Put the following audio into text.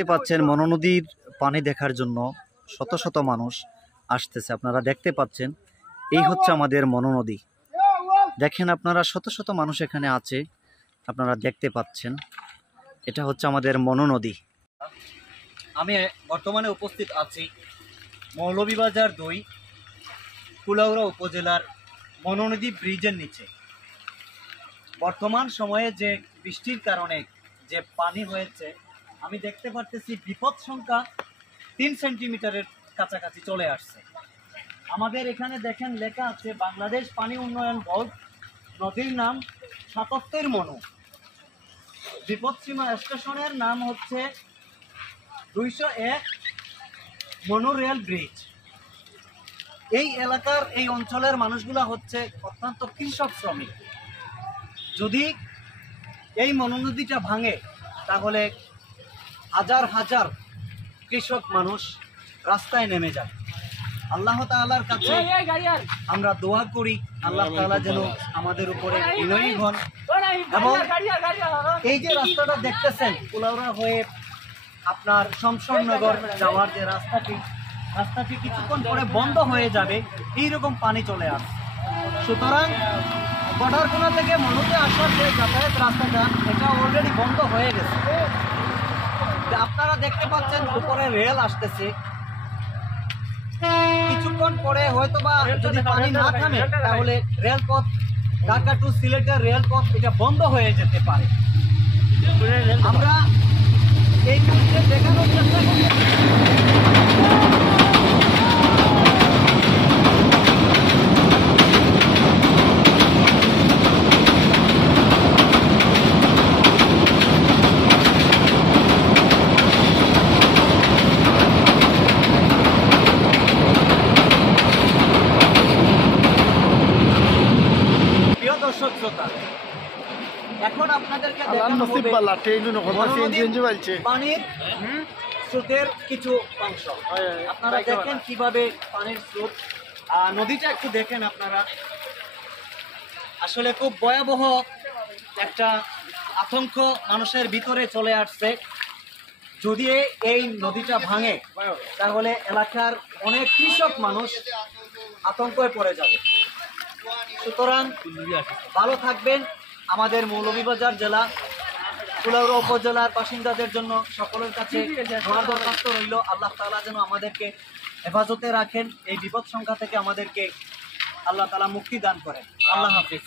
দেখতে পাচ্ছেন মনো নদীর পানি দেখার জন্য শত শত মানুষ আসতেছে। আপনারা দেখতে পাচ্ছেন এই হচ্ছে আমাদের মনো নদী। দেখেন আপনারা শত শত মানুষ এখানে আছে, আপনারা দেখতে পাচ্ছেন এটা হচ্ছে আমাদের মনো নদী। আমি বর্তমানে উপস্থিত আছি মৌলভীবাজার ২ কুলাউড়া উপজেলার মনো নদী ব্রিজের নিচে। বর্তমান সময়ে যে বৃষ্টির কারণে যে পানি হয়েছে, আমি দেখতে পারতেছি বিপদ সংখ্যা ৩ সেন্টিমিটারের কাছাকাছি চলে আসছে। আমাদের এখানে দেখেন লেখা আছে বাংলাদেশ পানি উন্নয়ন বোর্ড, নদীর নাম ৭৭ মনু, বিপদসীমা স্টেশনের নাম হচ্ছে ২০১ মনু রেল ব্রিজ। এই এলাকার এই অঞ্চলের মানুষগুলা হচ্ছে অত্যন্ত কৃষক শ্রমিক। যদি এই মনো নদীটা ভাঙে তাহলে হাজার হাজার কৃষক মানুষ রাস্তায় নেমে যায়। আল্লাহ তাআলার কাছে আমরা দোয়া করি আল্লাহ তাআলা যেন আমাদের উপরে বিনয়ী হন। এবং এই যে রাস্তাটা দেখতেছেন কুলাউড়া হয়ে আপনার শমশাননগর যাওয়ার যে রাস্তাটি কিছুক্ষণ পরে বন্ধ হয়ে যাবে, এইরকম পানি চলে আসে। সুতরাং বর্ডারকোনা থেকে মনুতে আসার যে যাতায়াত রাস্তাটা, এটা অলরেডি বন্ধ হয়ে গেছে। আপনারা দেখতে পাচ্ছেন উপরে রেল আসতেছে, কিছুক্ষণ পরে হয়তোবা যদি পানি না থামে তাহলে রেলপথ ঢাকা টু সিলেটের রেলপথ এটা বন্ধ হয়ে যেতে পারে। আমরা এই মুহূর্তে দেখানোর চেষ্টা করি এখন আপনাদেরকে পানির স্রোতের কিছু অংশ আপনারা দেখেন কিভাবে পানির স্রোত। নদীটা একটু দেখেন আপনারা, আসলে খুব ভয়াবহ একটা আতঙ্ক মানুষের ভিতরে চলে আসছে। যদি এই নদীটা ভাঙে তাহলে এলাকার অনেক কৃষক মানুষ আতঙ্কে পড়ে যাবে। সুতরাং ভালো থাকবেন। আমাদের মৌলভীবাজার জেলা কুলাউড়া উপজেলার বাসিন্দাদের জন্য সকলের কাছে দরখাস্ত রইল, আল্লাহ তাআলা যেন আমাদেরকে হেফাজতে রাখেন, এই বিপদ সংখ্যা থেকে আমাদেরকে আল্লাহ তাআলা মুক্তি দান করেন। আল্লাহ হাফেজ।